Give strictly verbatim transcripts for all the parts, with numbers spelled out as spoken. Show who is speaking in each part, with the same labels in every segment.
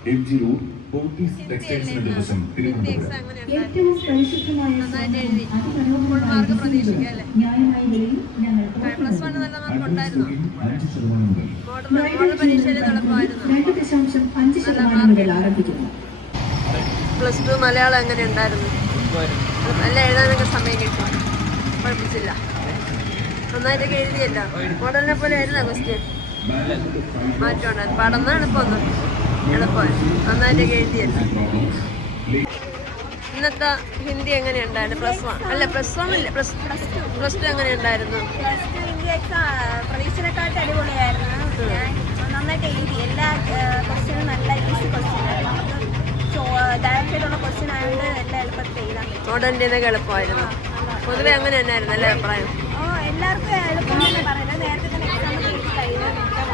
Speaker 1: M G road Pothys ടെക്സ്റ്റൈൽസിന്റെ ദിവസം തിരുവനന്തപുരം.
Speaker 2: ഏറ്റവും പരിശുദ്ധമായ
Speaker 3: മാർക്ക് പ്രതീക്ഷിക്കാല്ലേ?
Speaker 2: ന്യായമായ വിലയിൽ ഞങ്ങൾ
Speaker 3: പ്ലസ് വൺ നല്ല മാർക്ക് ഉണ്ടായിരുന്നു.
Speaker 1: അഞ്ച് ശതമാനം മുതൽ
Speaker 3: മോഡൽ പരീക്ഷയിൽ എളുപ്പമായിരുന്നു.
Speaker 2: രണ്ട് ദശാംശം അഞ്ച് ശതമാനം മുതൽ ആരംഭിക്കുന്നു.
Speaker 3: പ്ലസ് ടു മലയാളം എങ്ങനെ ഉണ്ടായിരുന്നു? നല്ല എഴുതാനൊക്കെ സമയം കിട്ടി, പഠിപ്പിച്ചില്ല. നന്നായിട്ടൊക്കെ എഴുതിയല്ലോ. മോഡലിനെ പോലെ ആയിരുന്നോ ക്വസ്റ്റ്യൻ? മാറ്റം ഉണ്ടായിരുന്നു. പഠനം എളുപ്പമൊന്നും എളുപ്പമായി, നന്നായിട്ടൊക്കെ എഴുതിയല്ലോ. ഇന്നത്തെ ഹിന്ദി എങ്ങനെ ഉണ്ടായിരുന്നു? പ്ലസ് വൺ അല്ല പ്ലസ് വൺ ഇല്ല പ്ലസ് പ്ലസ് ടു എങ്ങനെ ഉണ്ടായിരുന്നു?
Speaker 4: പ്രതീക്ഷയെക്കാട്ട് അടിപൊളിയായിരുന്നു. ഞാൻ നന്നായിട്ട് എഴുതി. എല്ലാ ക്വസ്റ്റ്യനും നല്ല ഈസി ക്വസ്റ്റ്യൻ ആയിരുന്നു. ഡയറക്റ്റ് ആയിട്ടുള്ള ക്വസ്റ്റ്യൻ ആയതുകൊണ്ട് എല്ലാം എളുപ്പത്തിൽ എഴുതാൻ പറ്റും.
Speaker 3: മോഡലിൻ്റെ എളുപ്പമായിരുന്നു. പൊതുവെ അങ്ങനെ തന്നെയായിരുന്നു അല്ലേ അഭിപ്രായം?
Speaker 4: ഓ എല്ലാവർക്കും എളുപ്പം തന്നെ പറയുന്നത്. നേരത്തെ തന്നെ എക്സാം എഴുതി കഴിഞ്ഞു.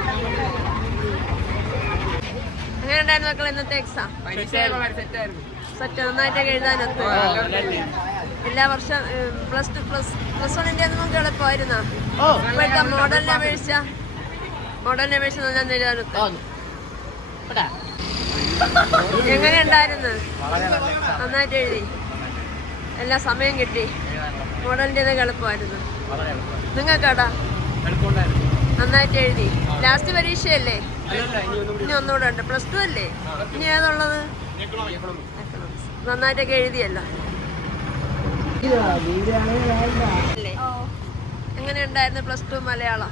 Speaker 3: എങ്ങനെ ഉണ്ടായിരുന്നു മക്കൾ ഇന്നത്തെ എക്സാം? സെറ്റ് നന്നായിട്ടൊക്കെ എഴുതാനൊത്തു. എല്ലാ വർഷം പ്ലസ് ടു പ്ലസ് പ്ലസ് വണ്ണിൻ്റെ നമുക്ക് എളുപ്പമായിരുന്നോ? ഇപ്പോഴത്തെ മോഡലിനെ അപേക്ഷിച്ച മോഡലിനെ അപേക്ഷിച്ച് നല്ല എഴുതാനൊത്തു. എങ്ങനെ ഉണ്ടായിരുന്നു? നന്നായിട്ട് എഴുതി, എല്ലാ സമയം കിട്ടി. മോഡലിൻ്റെ എളുപ്പമായിരുന്നു. നിങ്ങൾക്കാടാ നന്നായിട്ട് എഴുതി. ലാസ്റ്റ് പരീക്ഷയല്ലേ? ഇനി ഒന്നുകൂടെ ഉണ്ട്. പ്ലസ് ടു അല്ലേ? ഇനി ഏതുള്ളത്? നന്നായിട്ടൊക്കെ എഴുതിയല്ലോ അല്ലേ? എങ്ങനെ ഉണ്ടായിരുന്നു പ്ലസ് ടു മലയാളം?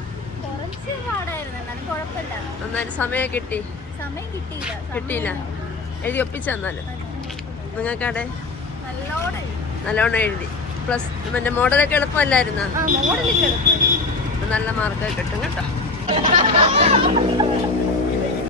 Speaker 3: നന്നായിട്ട് സമയം കിട്ടി? കിട്ടിയില്ല, എഴുതി ഒപ്പിച്ചെന്നാലും. നിങ്ങൾക്കടെ നല്ലോണം എഴുതി. പ്ലസ് മറ്റേ മോഡലൊക്കെ എളുപ്പമല്ലായിരുന്നോ? നല്ല മാർക്ക് കിട്ടും കേട്ടോ.